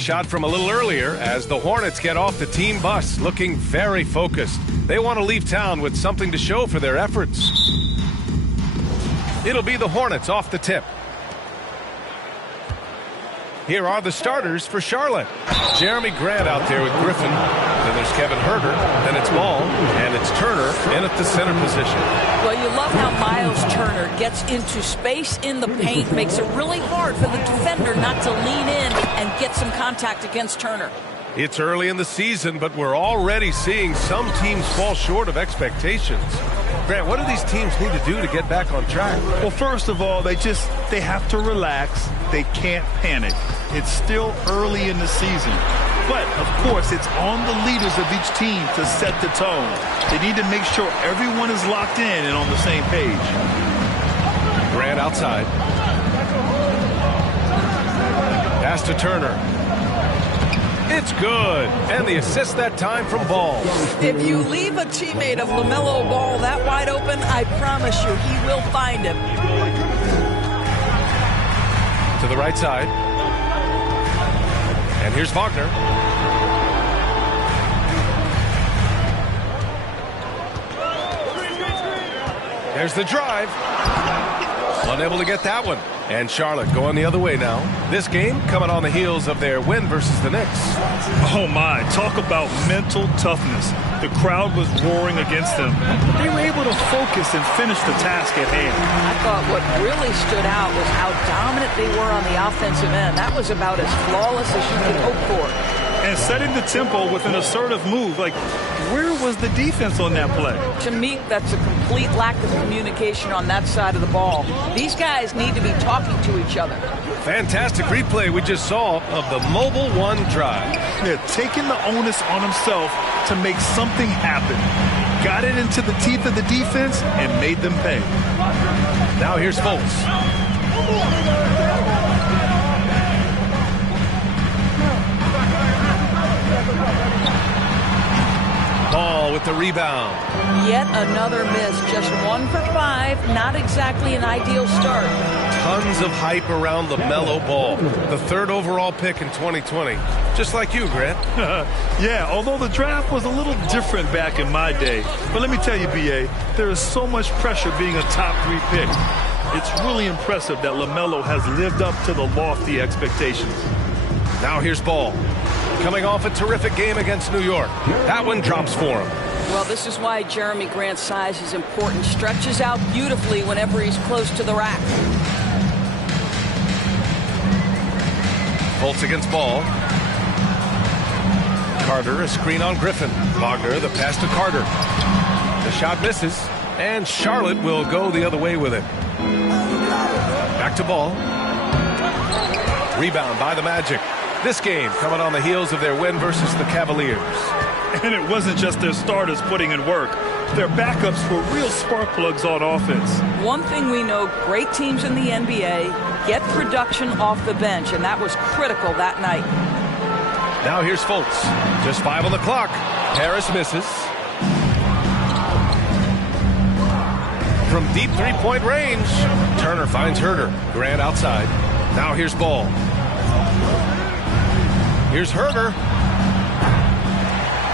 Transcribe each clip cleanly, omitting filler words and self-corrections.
Shot from a little earlier as the Hornets get off the team bus looking very focused. They want to leave town with something to show for their efforts. It'll be the Hornets off the tip. Here are the starters for Charlotte. Jeremy Grant out there with Griffin. Then there's Kevin Huerter. Then it's Ball. And it's Turner in at the center position. Well, you love how Miles Turner gets into space in the paint. Makes it really hard for the defender not to lean in and get some contact against Turner. It's early in the season, but we're already seeing some teams fall short of expectations. Grant, what do these teams need to do to get back on track? Well, first of all, they have to relax. They can't panic. It's still early in the season. But, of course, it's on the leaders of each team to set the tone. They need to make sure everyone is locked in and on the same page. Grant outside. Pass to Turner. It's good. And the assist that time from Ball. If you leave a teammate of LaMelo Ball that wide open, I promise you he will find him. To the right side. And here's Wagner. There's the drive. Unable to get that one. And Charlotte going the other way now. This game coming on the heels of their win versus the Knicks. Oh, my. Talk about mental toughness. The crowd was roaring against them. But they were able to focus and finish the task at hand. I thought what really stood out was how dominant they were on the offensive end. That was about as flawless as you could hope for. And setting the tempo with an assertive move. Like, where was the defense on that play? To me, that's a complete lack of communication on that side of the ball. These guys need to be talking to each other. Fantastic replay we just saw of the Mobile One drive. Yeah, taking the onus on himself to make something happen. Got it into the teeth of the defense and made them pay. Now here's Fultz. Ball with the rebound. Yet another miss. Just 1 for 5. Not exactly an ideal start. Tons of hype around LaMelo Ball, the 3rd overall pick in 2020. Just like you, Grant. Yeah, although the draft was a little different back in my day. But let me tell you, B.A., there is so much pressure being a top 3 pick. It's really impressive that LaMelo has lived up to the lofty expectations. Now here's Ball. Coming off a terrific game against New York. That one drops for him. Well, this is why Jeremy Grant's size is important. Stretches out beautifully whenever he's close to the rack. Fultz against Ball. Carter, a screen on Griffin. Wagner, the pass to Carter. The shot misses, and Charlotte will go the other way with it. Back to Ball. Rebound by the Magic. This game coming on the heels of their win versus the Cavaliers. And it wasn't just their starters putting in work. Their backups were real spark plugs on offense. One thing we know, great teams in the NBA get production off the bench, and that was critical that night. Now here's Fultz. Just 5 on the clock. Harris misses. From deep three-point range, Turner finds Huerter. Grant outside. Now here's Ball. Here's Huerter.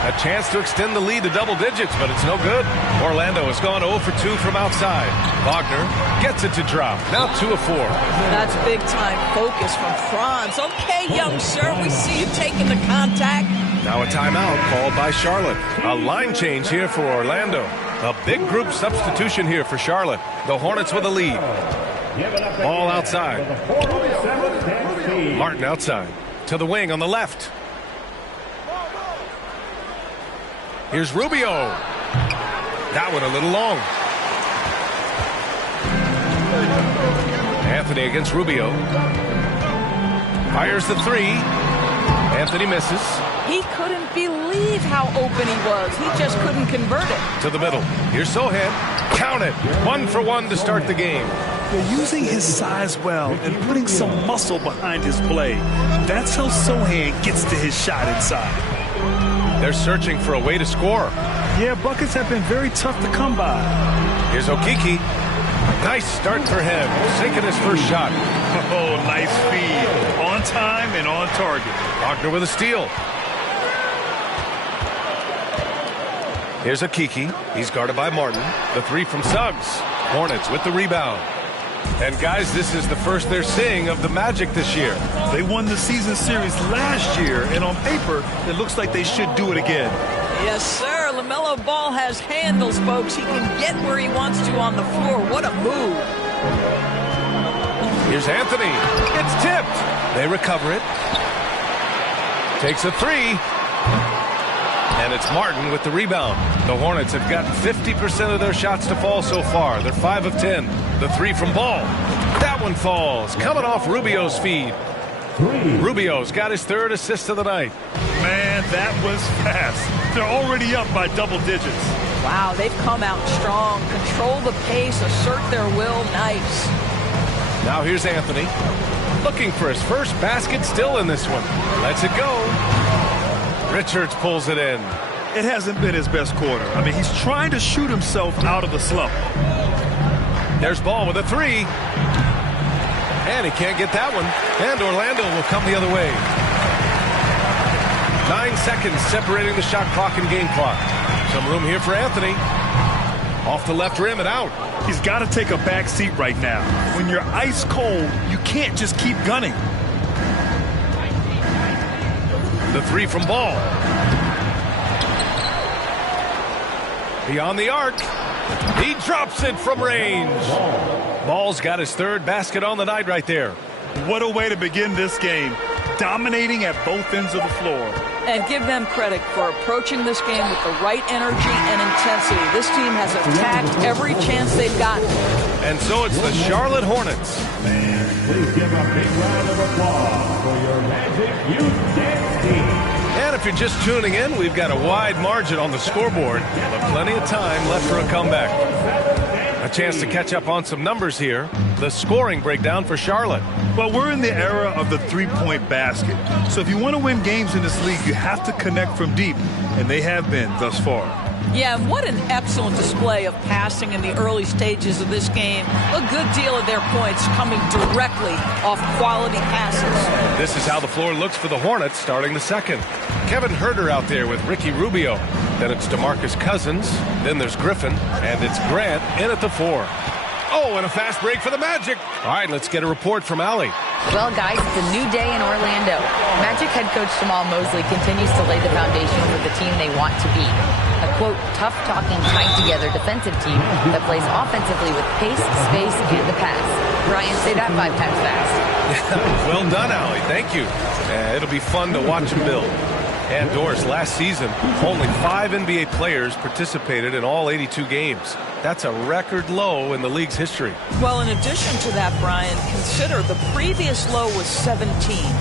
A chance to extend the lead to double digits, but it's no good. Orlando has gone 0 for 2 from outside. Wagner gets it to drop. Now 2 of 4. That's big-time focus from Franz. Okay, young sir, we see you taking the contact. Now a timeout called by Charlotte. A line change here for Orlando. A big group substitution here for Charlotte. The Hornets with a lead. Ball outside. Martin outside. To the wing on the left. Here's Rubio. That one a little long. Anthony against Rubio. Fires the 3. Anthony misses. He couldn't believe how open he was. He just couldn't convert it. To the middle. Here's Sohan. Count it. 1 for 1 to start the game. They're using his size well and putting some muscle behind his play. That's how Sohan gets to his shot inside. They're searching for a way to score. Yeah, buckets have been very tough to come by. Here's Okeke. Nice start for him, sinking his first shot. Oh, nice feed. On time and on target. Wagner with a steal. Here's a Kiki. He's guarded by Martin. The three from Suggs. Hornets with the rebound. And guys, this is the first they're seeing of the Magic this year. They won the season series last year, and on paper, it looks like they should do it again. Yes, sir. LaMelo Ball has handles, folks. He can get where he wants to on the floor. What a move. Here's Anthony. It's tipped. They recover it. Takes a three. And it's Martin with the rebound. The Hornets have gotten 50% of their shots to fall so far. They're 5 of 10. The three from Ball. That one falls. Coming off Rubio's feed. Rubio's got his third assist of the night. Man, that was fast. They're already up by double digits. Wow, they've come out strong. Control the pace, assert their will. Nice. Now here's Anthony. Looking for his first basket still in this one. Lets it go. Richards pulls it in. It hasn't been his best quarter. I mean, he's trying to shoot himself out of the slump. There's Ball with a three. And he can't get that one. And Orlando will come the other way. 9 seconds separating the shot clock and game clock. Some room here for Anthony. Off the left rim and out. He's got to take a back seat right now. When you're ice cold, you can't just keep gunning. The three from Ball. Beyond the arc. He drops it from range. Ball's got his third basket on the night right there. What a way to begin this game. Dominating at both ends of the floor. And give them credit for approaching this game with the right energy and intensity. This team has attacked every chance they've gotten. And so it's the Charlotte Hornets. Please give a big round of applause for your Magic Youth Dance Team. And if you're just tuning in, we've got a wide margin on the scoreboard, but plenty of time left for a comeback. A chance to catch up on some numbers here. The scoring breakdown for Charlotte. Well, we're in the era of the three-point basket. So if you want to win games in this league, you have to connect from deep, and they have been thus far. Yeah, and what an excellent display of passing in the early stages of this game. A good deal of their points coming directly off quality passes. This is how the floor looks for the Hornets starting the second. Kevin Huerter out there with Ricky Rubio. Then it's DeMarcus Cousins. Then there's Griffin. And it's Grant in at the 4. Oh, and a fast break for the Magic. All right, let's get a report from Allie. Well, guys, it's a new day in Orlando. Magic head coach Jamal Mosley continues to lay the foundation for the team they want to be. A, quote, tough-talking, tied-together defensive team that plays offensively with pace, space, and the pass. Brian, say that 5 times fast. Well done, Allie. Thank you. It'll be fun to watch them build. And Doris, last season, only 5 NBA players participated in all 82 games. That's a record low in the league's history. Well, in addition to that, Brian, consider the previous low was 17,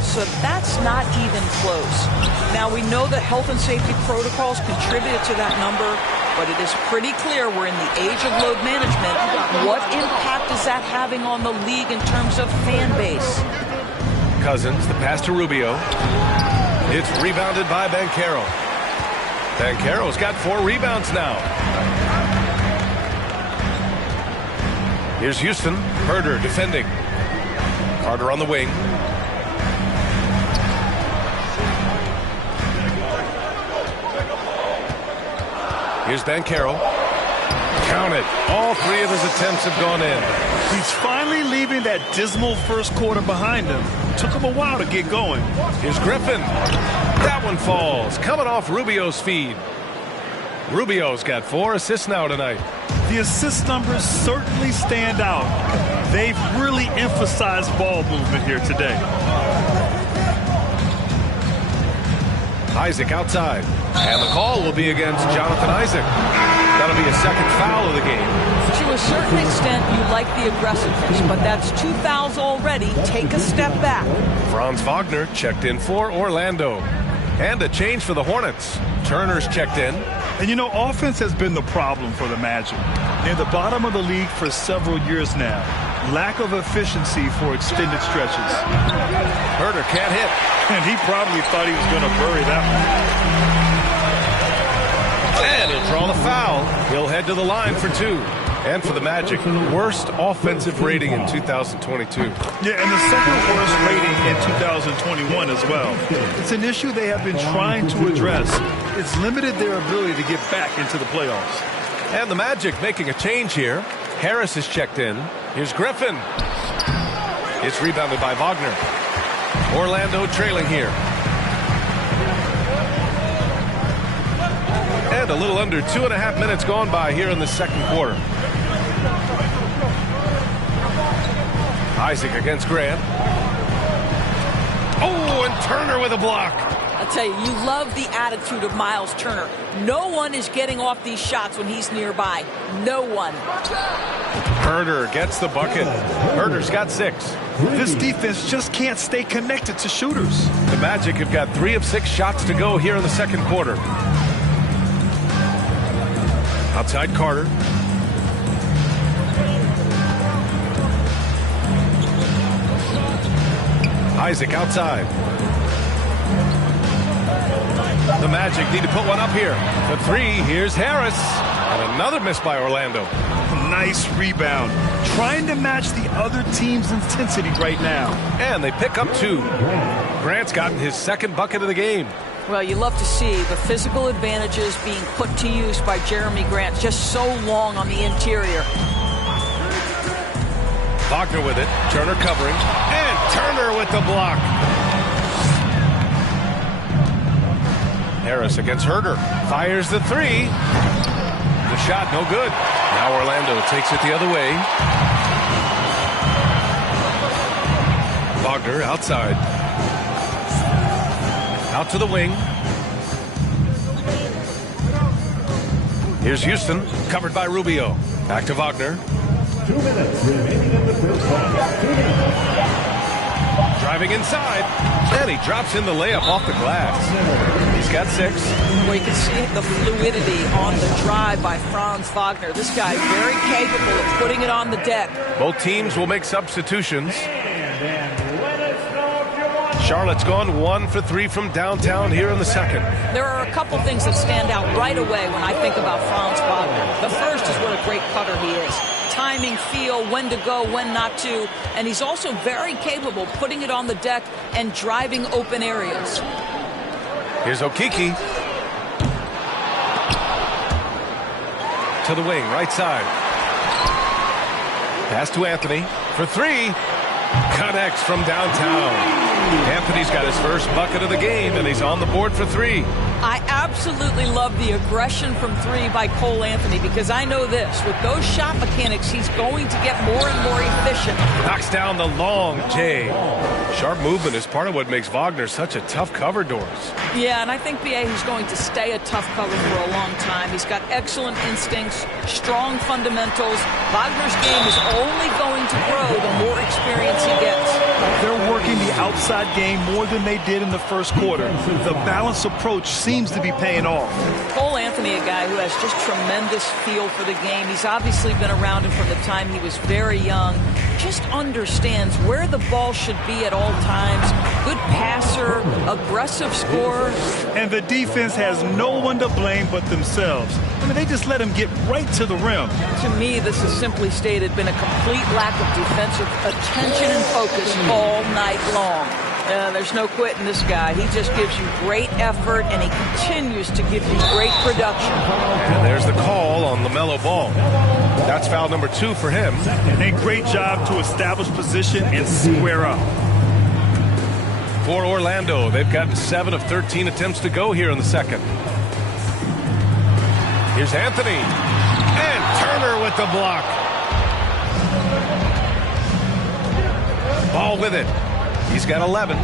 so that's not even close. Now, we know that health and safety protocols contributed to that number, but it is pretty clear we're in the age of load management. What impact is that having on the league in terms of fan base? Cousins, the pass to Rubio. It's rebounded by Banchero. Banchero's got 4 rebounds now. Here's Houston. Huerter defending. Carter on the wing. Here's Banchero. Count it. All 3 of his attempts have gone in. He's finally leaving that dismal first quarter behind him. Took him a while to get going. Here's Griffin. That one falls. Coming off Rubio's feed. Rubio's got 4 assists now tonight. The assist numbers certainly stand out. They've really emphasized ball movement here today. Isaac outside. And the call will be against Jonathan Isaac. That'll be a second foul of the game. To a certain extent, you like the aggressiveness, but that's 2 fouls already. Take a step back. Franz Wagner checked in for Orlando. And a change for the Hornets. Turner's checked in. And you know, offense has been the problem for the Magic. Near the bottom of the league for several years now. Lack of efficiency for extended stretches. Huerter can't hit. And he probably thought he was going to bury that one. And he'll draw the foul. He'll head to the line for 2. And for the Magic, worst offensive rating in 2022. Yeah, and the second worst rating in 2021 as well. It's an issue they have been trying to address. It's limited their ability to get back into the playoffs. And the Magic making a change here. Harris is checked in. Here's Griffin. It's rebounded by Wagner. Orlando trailing here. And a little under 2.5 minutes gone by here in the second quarter. Isaac against Grant. Oh, and Turner with a block. I'll tell you love the attitude of Miles Turner. No one is getting off these shots when he's nearby. No one. Herder gets the bucket. Herder's got 6. This defense just can't stay connected to shooters. The Magic have got 3 of 6 shots to go here in the second quarter. Outside Carter. Isaac outside. The Magic need to put one up here. The 3, here's Harris. And another miss by Orlando. Nice rebound. Trying to match the other team's intensity right now. And they pick up 2. Grant's gotten his second bucket of the game. Well, you love to see the physical advantages being put to use by Jeremy Grant, just so long on the interior. Wagner with it. Turner covering. And Turner with the block. Harris against Herder. Fires the 3. The shot no good. Now Orlando takes it the other way. Wagner outside. Out to the wing. Here's Houston, covered by Rubio. Back to Wagner. 2 minutes remaining in the first half. 2 minutes. Driving inside. And he drops in the layup off the glass. He's got 6. Well, you can see the fluidity on the drive by Franz Wagner. This guy very capable of putting it on the deck. Both teams will make substitutions. Charlotte's gone 1 for 3 from downtown here in the second. There are a couple things that stand out right away when I think about Franz Wagner. The first is what a great cutter he is. Timing, feel, when to go, when not to. And he's also very capable putting it on the deck and driving open areas. Here's Okeke. To the wing, right side. Pass to Anthony for 3. Connects from downtown. Anthony's got his first bucket of the game, and he's on the board for 3. I absolutely love the aggression from 3 by Cole Anthony, because I know this. With those shot mechanics, he's going to get more and more efficient. Knocks down the long J. Sharp movement is part of what makes Wagner such a tough cover, Doris. Yeah, and I think, B.A., he's going to stay a tough cover for a long time. He's got excellent instincts, strong fundamentals. Wagner's game is only going to grow the more experience he gets. They're working the outside game more than they did in the first quarter. The balanced approach seems to be paying off. Cole Anthony, a guy who has just tremendous feel for the game. He's obviously been around it from the time he was very young. Just understands where the ball should be at all times. Good passer, aggressive scorer. And the defense has no one to blame but themselves. I mean, they just let him get right to the rim. To me, this has simply stated been a complete lack of defensive attention and focus all night long. There's no quitting this guy. He just gives you great effort, and he continues to give you great production. And there's the call on LaMelo Ball. That's foul number 2 for him. And a great job to establish position and square up. For Orlando, they've gotten 7 of 13 attempts to go here in the second. Here's Anthony. And Turner with the block. Ball with it. He's got 11.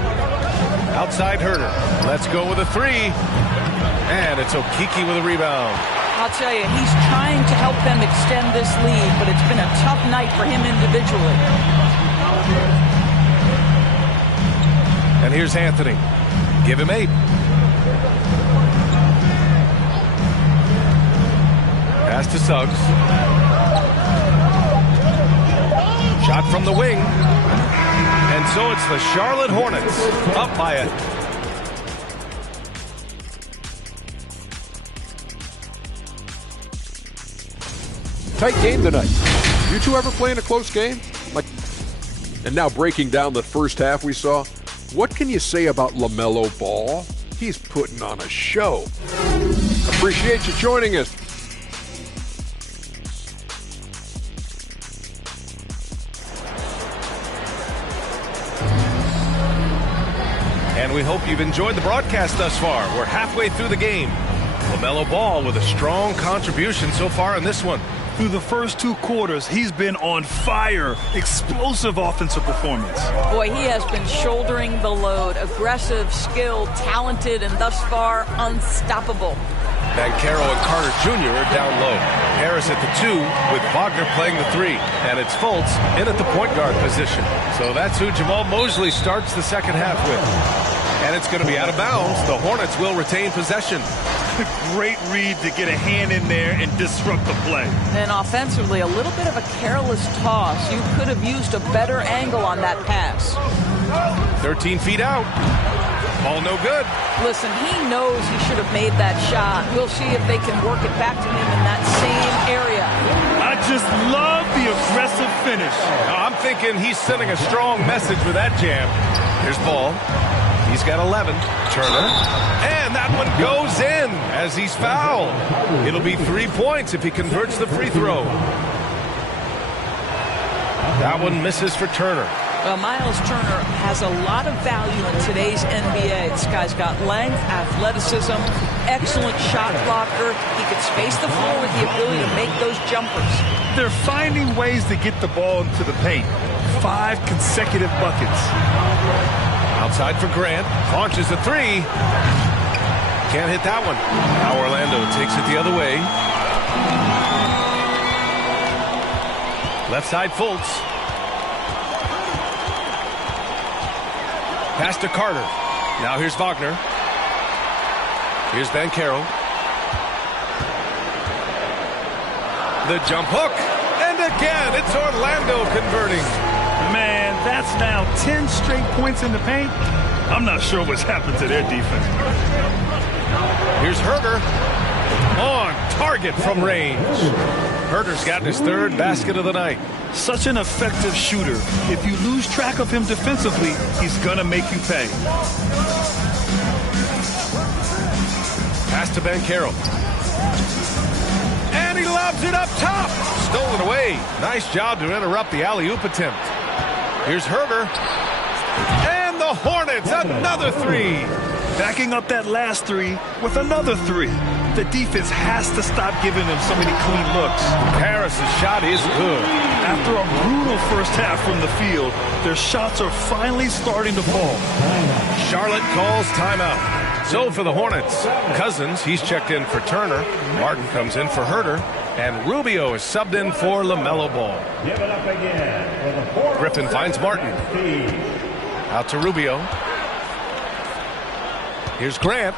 Outside Herder. Let's go with a 3. And it's Okeke with a rebound. I'll tell you, he's trying to help them extend this lead, but it's been a tough night for him individually. And here's Anthony. Give him 8. Pass to Suggs. Shot from the wing. And so it's the Charlotte Hornets up by it. Tight game tonight. You two ever play in a close game? And now breaking down the first half we saw, what can you say about LaMelo Ball? He's putting on a show. Appreciate you joining us. And we hope you've enjoyed the broadcast thus far. We're halfway through the game. LaMelo Ball with a strong contribution so far in this one. Through the first 2 quarters, he's been on fire. Explosive offensive performance. Boy, he has been shouldering the load. Aggressive, skilled, talented, and thus far unstoppable. Banchero and Carter Jr. are down low. Harris at the 2 with Wagner playing the 3. And it's Fultz in at the point guard position. So that's who Jamal Mosley starts the second half with. And it's going to be out of bounds. The Hornets will retain possession. Great read to get a hand in there and disrupt the play. And offensively, a little bit of a careless toss. You could have used a better angle on that pass. 13 feet out. Ball no good. Listen, he knows he should have made that shot. We'll see if they can work it back to him in that same area. I just love the aggressive finish. I'm thinking he's sending a strong message with that jam. Here's Ball. He's got 11. Turner. And that one goes in as he's fouled. It'll be 3 points if he converts the free throw. That one misses for Turner. Well, Miles Turner has a lot of value in today's NBA. This guy's got length, athleticism, excellent shot blocker. He can space the floor with the ability to make those jumpers. They're finding ways to get the ball into the paint. 5 consecutive buckets. Outside for Grant. Launches a 3. Can't hit that one. Now Orlando takes it the other way. Left side Fultz. Pass to Carter. Now here's Wagner. Here's Banchero. The jump hook. And again, it's Orlando converting. Man, that's now 10 straight points in the paint. I'm not sure what's happened to their defense. Here's Herder. On target from range. Herder's gotten his 3rd basket of the night. Such an effective shooter. If you lose track of him defensively, he's going to make you pay. Pass to Banchero. And he lobs it up top. Stolen away. Nice job to interrupt the alley-oop attempt. Here's Herder. And the Hornets, another 3. Backing up that last 3 with another 3. The defense has to stop giving them so many clean looks. Harris's shot is good. After a brutal first half from the field, their shots are finally starting to fall. Charlotte calls timeout. So for the Hornets, Cousins, he's checked in for Turner. Martin comes in for Herder. And Rubio is subbed in for LaMelo Ball. Griffin finds Martin. Out to Rubio. Here's Grant.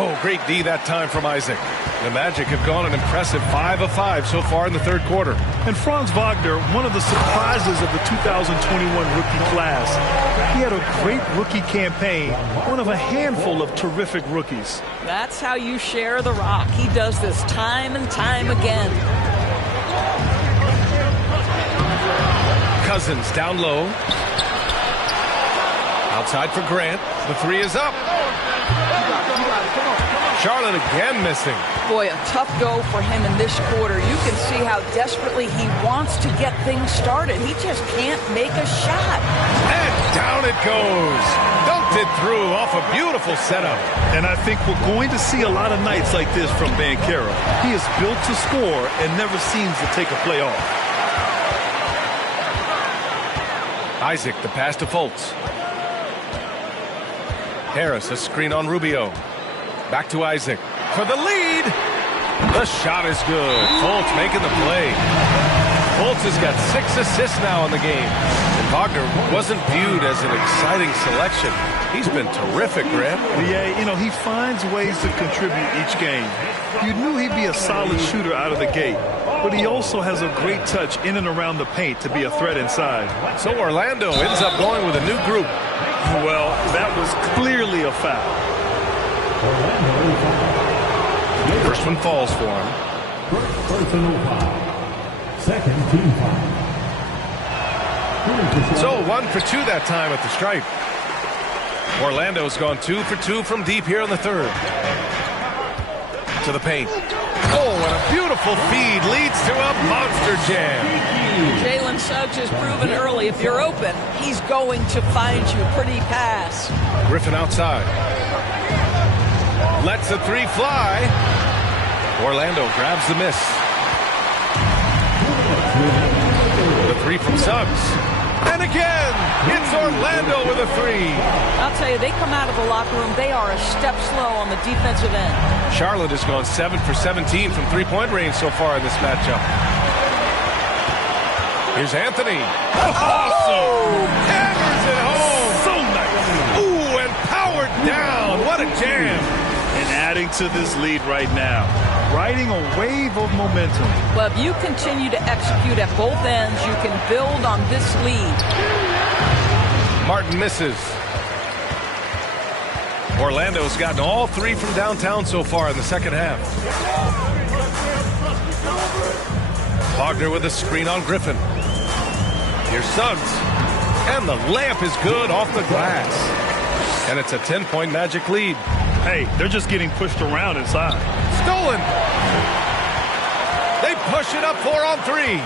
Oh, great D that time from Isaac. The Magic have gone an impressive 5 of 5 so far in the 3rd quarter. And Franz Wagner, one of the surprises of the 2021 rookie class. He had a great rookie campaign, one of a handful of terrific rookies. That's how you share the rock. He does this time and time again. Cousins down low. Outside for Grant. The 3 is up. Charlotte again missing. Boy, a tough go for him in this quarter. You can see how desperately he wants to get things started. He just can't make a shot. And down it goes. Dunked it through off a beautiful setup. And I think we're going to see a lot of nights like this from Banchero. He is built to score and never seems to take a play off. Isaac, the pass to Fultz. Harris, a screen on Rubio. Back to Isaac for the lead. The shot is good. Fultz making the play. Fultz has got 6 assists now in the game. And Wagner wasn't viewed as an exciting selection. He's been terrific, Grant. Yeah, you know, he finds ways to contribute each game. You knew he'd be a solid shooter out of the gate, but he also has a great touch in and around the paint to be a threat inside. So Orlando ends up going with a new group. Well, that was clearly a foul. First one falls for him. First personal foul. Second team foul. So 1 for 2 that time at the stripe. Orlando's gone 2 for 2 from deep here in the third. To the paint. Oh, and a beautiful feed leads to a monster jam. Jalen Suggs has proven early, if you're open, he's going to find you. Pretty pass. Griffin outside. Lets the three fly. Orlando grabs the miss. The three from Suggs. And again, it's Orlando with a three. I'll tell you, they come out of the locker room, they are a step slow on the defensive end. Charlotte has gone 7 for 17 from three-point range so far in this matchup. Here's Anthony. Awesome! Hammers it home. So nice. Ooh, and powered down. What a jam. And adding to this lead right now. Riding a wave of momentum. Well, if you continue to execute at both ends, you can build on this lead. Martin misses. Orlando's gotten all three from downtown so far in the second half. Wagner with a screen on Griffin. Here's Suggs. And the layup is good off the glass. And it's a 10-point Magic lead. Hey, they're just getting pushed around inside. Stolen. They push it up 4 on 3.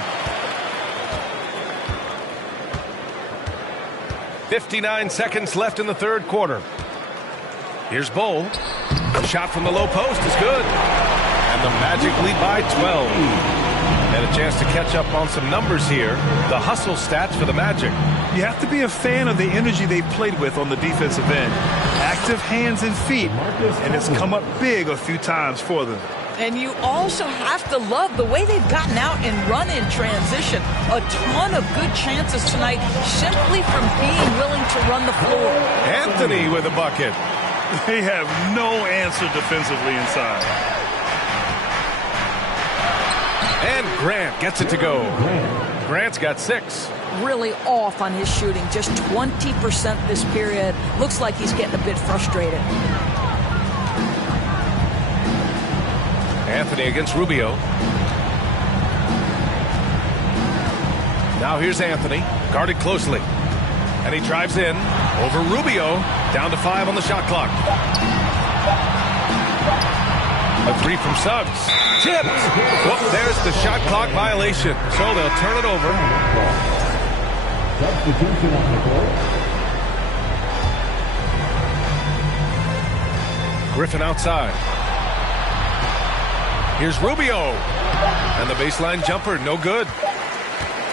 59 seconds left in the third quarter. Here's Bull. The shot from the low post is good. And the Magic lead by 12. And a chance to catch up on some numbers here. The hustle stats for the Magic. You have to be a fan of the energy they've played with on the defensive end. Active hands and feet, and it's come up big a few times for them. And you also have to love the way they've gotten out and run in transition. A ton of good chances tonight simply from being willing to run the floor. Anthony with a bucket. They have no answer defensively inside. And Grant gets it to go. Grant's got 6. Really off on his shooting, just 20% this period. Looks like he's getting a bit frustrated. Anthony against Rubio. Now here's Anthony, guarded closely. And he drives in over Rubio, down to 5 on the shot clock. A three from Suggs. Tipped. Oh, there's the shot clock violation. So they'll turn it over. Substitution on the court. Griffin outside. Here's Rubio. And the baseline jumper, no good.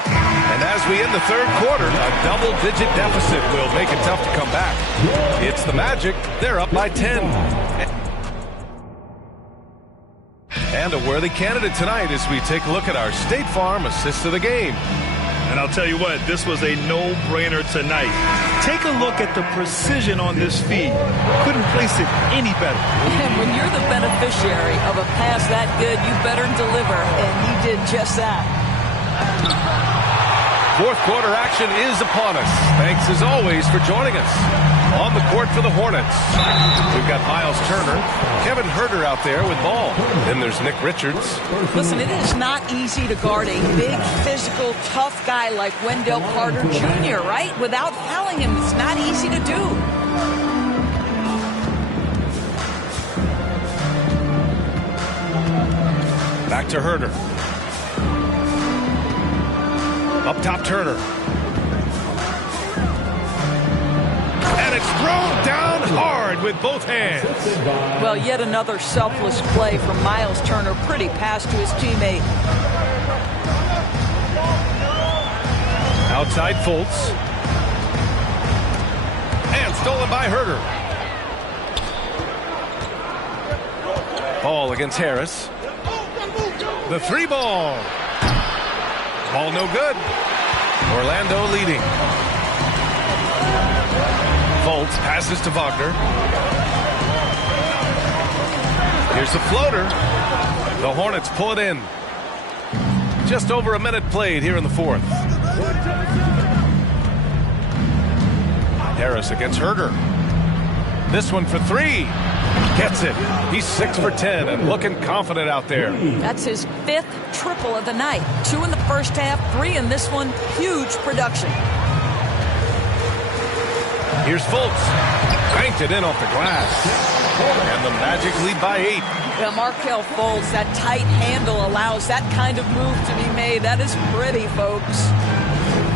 And as we end the third quarter, a double-digit deficit will make it tough to come back. It's the Magic. They're up by 10. And a worthy candidate tonight as we take a look at our State Farm assist of the game. And I'll tell you what, this was a no-brainer tonight. Take a look at the precision on this feed. Couldn't place it any better. And when you're the beneficiary of a pass that good, you better deliver, and he did just that. Fourth quarter action is upon us. Thanks as always for joining us. On the court for the Hornets, we've got Miles Turner, Kevin Huerter out there with ball. Then there's Nick Richards. Listen, it is not easy to guard a big, physical, tough guy like Wendell Carter Jr., right? Without fouling him, it's not easy to do. Back to Huerter. Up top, Turner. And it's thrown down hard with both hands. Well, yet another selfless play from Miles Turner. Pretty pass to his teammate. Outside Fultz. And stolen by Huerter. Ball against Harris. The three ball. Ball no good. Orlando leading. Fultz passes to Wagner. Here's the floater. The Hornets pull it in. Just over a minute played here in the fourth. Harris against Huerter. This one for 3. Gets it. He's 6 for 10 and looking confident out there. That's his 5th triple of the night. 2 in the first half, 3 in this one. Huge production. Here's Fultz. Banked it in off the glass. And the Magic lead by 8. Yeah, Markelle Fultz, that tight handle allows that kind of move to be made. That is pretty, folks.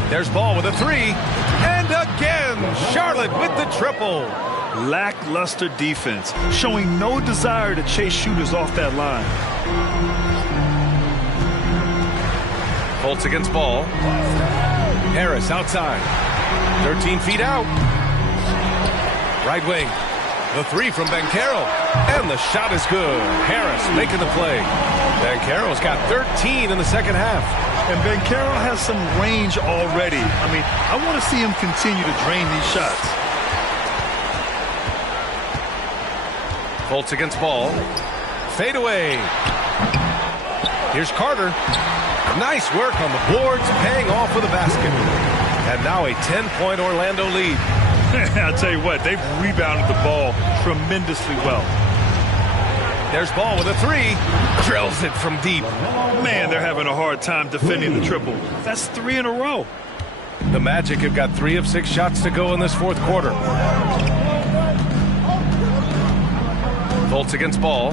There's Ball with a 3. And again, Charlotte with the triple. Lackluster defense, showing no desire to chase shooters off that line. Fultz against Ball. Harris outside. 13 feet out. Right wing. The 3 from Banchero. And the shot is good. Harris making the play. Banchero's got 13 in the second half. And Banchero has some range already. I mean, I want to see him continue to drain these shots. Fultz against Ball. Fade away. Here's Carter. Nice work on the boards, paying off with a basket. And now a 10-point Orlando lead. I'll tell you what, they've rebounded the ball tremendously well. There's Ball with a 3. Drills it from deep. Man, they're having a hard time defending the triple. That's 3 in a row. The Magic have got 3 of 6 shots to go in this fourth quarter. Fultz against Ball.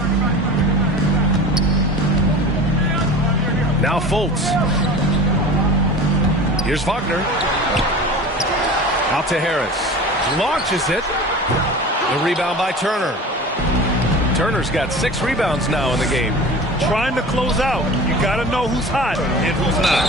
Now Fultz. Here's Wagner. Out to Harris. Launches it. The rebound by Turner. Turner's got 6 rebounds now in the game. Trying to close out. You got to know who's hot and who's not.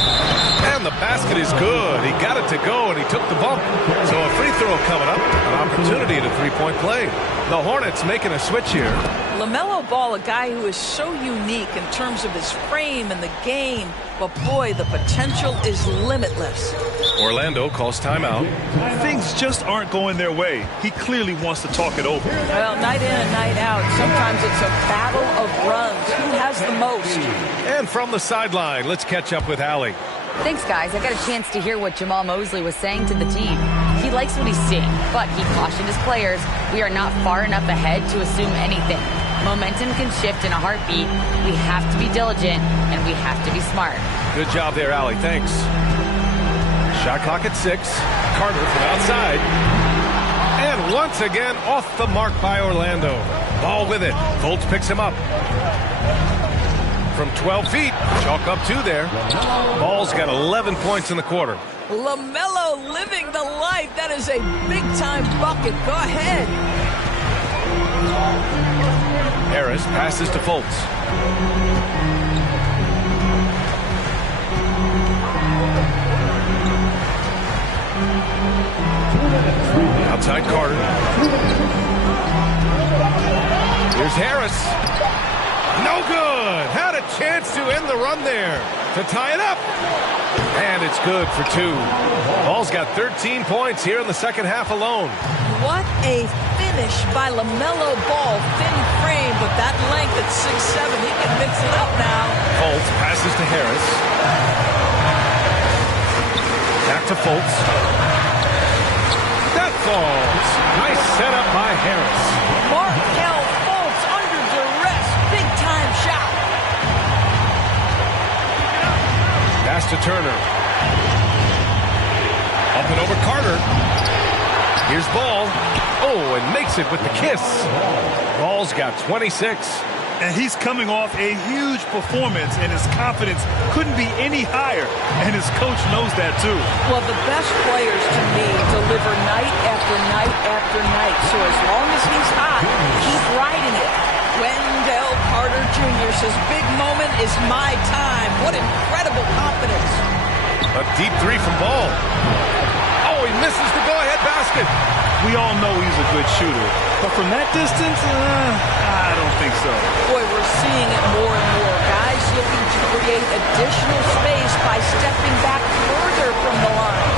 And the basket is good. He got it to go, and he took the bump. So a free throw coming up. An opportunity at a three-point play. The Hornets making a switch here. LaMelo Ball, a guy who is so unique in terms of his frame and the game. But boy, the potential is limitless. Orlando calls timeout. Things just aren't going their way. He clearly wants to talk it over. Well, night in and night out, sometimes it's a battle of runs. Who has the most? And from the sideline, let's catch up with Allie. Thanks, guys. I got a chance to hear what Jamal Mosley was saying to the team. He likes what he's seeing, but he cautioned his players, we are not far enough ahead to assume anything. Momentum can shift in a heartbeat. We have to be diligent, and we have to be smart. Good job there, Allie. Thanks. Shot clock at 6. Carter from outside. And once again, off the mark by Orlando. Ball with it. Fultz picks him up. From 12 feet, chalk up 2 there. Ball's got 11 points in the quarter. LaMelo living the life. That is a big-time bucket. Go ahead. Harris passes to Fultz. Outside Carter. Here's Harris. No good. Had a chance to end the run there. To tie it up. And it's good for 2. Ball's got 13 points here in the second half alone. What a finish by LaMelo Ball. Thin frame, but that length at 6'7", he can mix it up now. Fultz passes to Harris. Back to Fultz. That falls. Nice setup by Harris. Markelle Fultz under duress. Big-time shot. Pass to Turner. Up and over Carter. Here's Ball. Oh, and makes it with the kiss. Ball's got 26. And he's coming off a huge performance, and his confidence couldn't be any higher. And his coach knows that, too. Well, the best players, to me, deliver night after night after night. So as long as he's hot, keep riding it. Wendell Carter Jr. says, big moment is my time. What incredible confidence. A deep 3 from Ball. Oh, he misses the go-ahead basket. We all know he's a good shooter. But from that distance, I don't think so. Boy, we're seeing it more and more. Guys looking to create additional space by stepping back further from the line.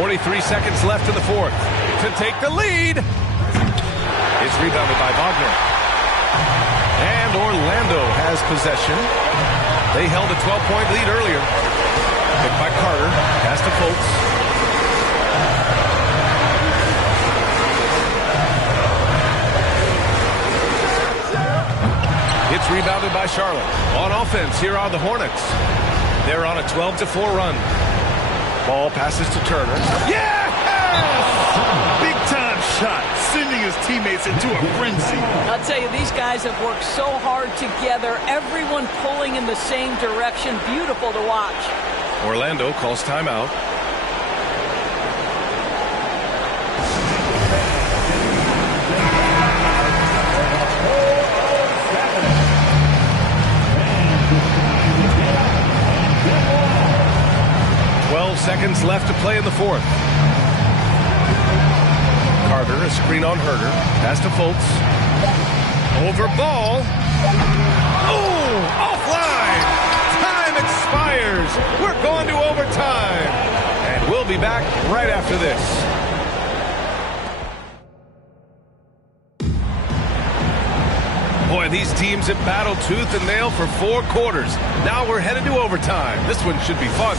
.43 seconds left in the fourth. To take the lead. It's rebounded by Wagner. And Orlando has possession. They held a 12-point lead earlier. Picked by Carter. Charlotte. On offense, here are the Hornets. They're on a 12-4 run. Ball passes to Turner. Yes! Big-time shot, sending his teammates into a frenzy. I'll tell you, these guys have worked so hard together. Everyone pulling in the same direction. Beautiful to watch. Orlando calls timeout. Seconds left to play in the fourth. Carter, a screen on Herder. Pass to Fultz. Over Ball. Oh, offline. Time expires. We're going to overtime. And we'll be back right after this. Boy, these teams have battled tooth and nail for 4 quarters. Now we're headed to overtime. This one should be fun.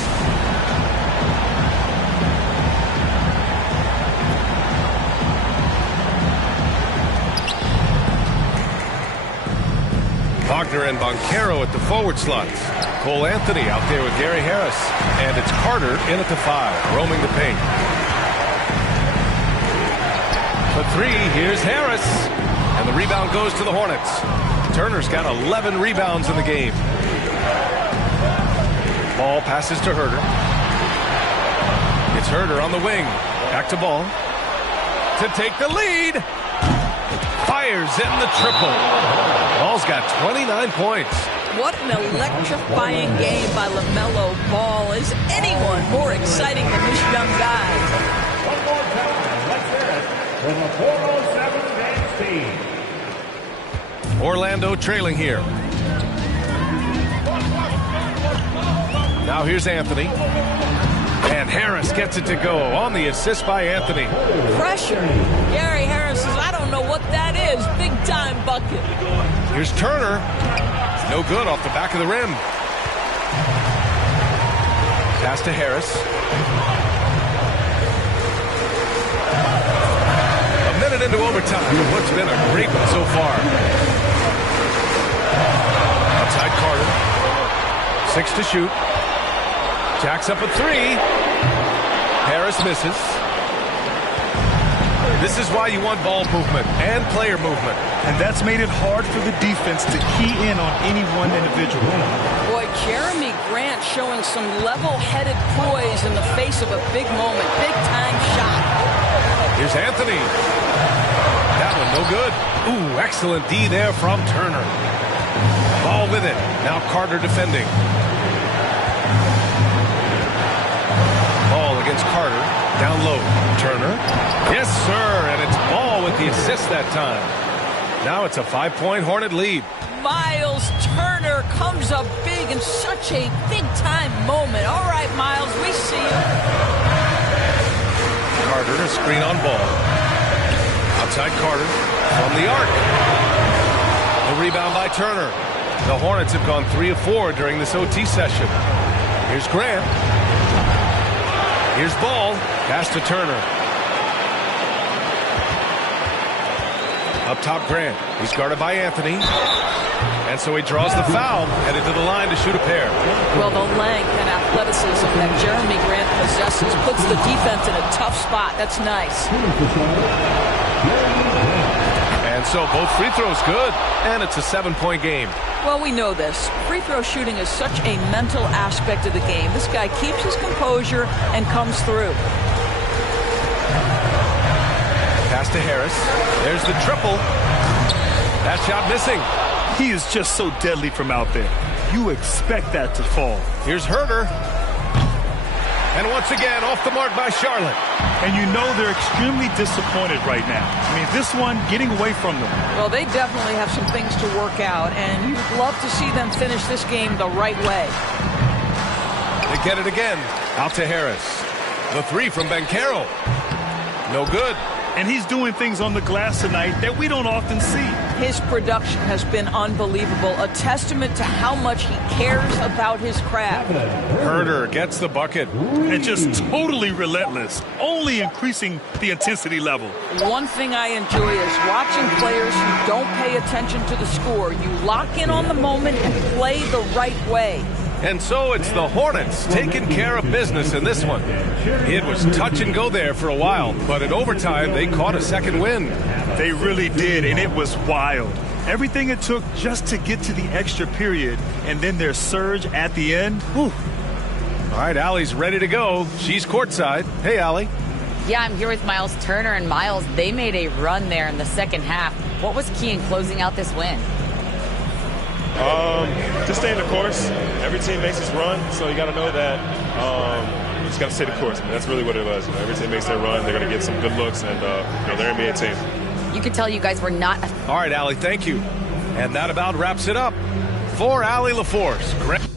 Wagner and Banchero at the forward slots. Cole Anthony out there with Gary Harris. And it's Carter in at the 5, roaming the paint. For 3, here's Harris. And the rebound goes to the Hornets. Turner's got 11 rebounds in the game. Ball passes to Herder. It's Herder on the wing. Back to Ball. To take the lead. Fires in the triple. Ball's got 29 points. What an electrifying game by LaMelo Ball. Is anyone more exciting than this young guy? One more time, let's hear it for the 407 Dance team. Orlando trailing here. Now here's Anthony. And Harris gets it to go on the assist by Anthony. Pressure. Gary Harris says, I don't know what that is. Big time bucket. Here's Turner. No good off the back of the rim. Pass to Harris. A minute into overtime. What's been a great one so far. Outside Carter. 6 to shoot. Jacks up a 3. Harris misses. This is why you want ball movement and player movement. And that's made it hard for the defense to key in on any one individual. Boy, Jeremy Grant showing some level-headed poise in the face of a big moment. Big-time shot. Here's Anthony. That one no good. Ooh, excellent D there from Turner. Ball with it. Now Carter defending. Ball against Carter. Down low. Turner. Yes, sir. And it's Ball with the assist that time. Now it's a 5-point Hornet lead. Miles Turner comes up big in such a big-time moment. All right, Miles, we see you. Carter to screen on Ball. Outside Carter from the arc. The rebound by Turner. The Hornets have gone 3 of 4 during this OT session. Here's Grant. Here's Ball. Pass to Turner. Up top, Grant. He's guarded by Anthony. And so he draws the foul, headed to the line to shoot a pair. Well, the length and athleticism that Jeremy Grant possesses puts the defense in a tough spot. That's nice. And so both free throws good, and it's a 7-point game. Well, we know this. Free throw shooting is such a mental aspect of the game. This guy keeps his composure and comes through. Pass to Harris. There's the triple. That shot missing. He is just so deadly from out there. You expect that to fall. Here's Herder. And once again, off the mark by Charlotte. And you know they're extremely disappointed right now. I mean, this one getting away from them. Well, they definitely have some things to work out, and you'd love to see them finish this game the right way. They get it again. Out to Harris. The 3 from Banchero. No good. And he's doing things on the glass tonight that we don't often see. His production has been unbelievable, a testament to how much he cares about his craft. Herder gets the bucket. And just totally relentless, only increasing the intensity level. One thing I enjoy is watching players who don't pay attention to the score. You lock in on the moment and play the right way. And so it's the Hornets taking care of business in this one. It was touch and go there for a while, but in overtime, they caught a second win. They really did, and it was wild. Everything it took just to get to the extra period, and then their surge at the end. Whew. All right, Allie's ready to go. She's courtside. Hey, Allie. Yeah, I'm here with Miles Turner, and Miles, they made a run there in the second half. What was key in closing out this win? Just stay in the course. Every team makes its run, so you got to know that you just got to stay the course. I mean, that's really what it was. Every team makes their run. They're going to get some good looks, and they're an NBA team. You could tell you guys were not. All right, Allie, thank you. And that about wraps it up. For Allie LaForce.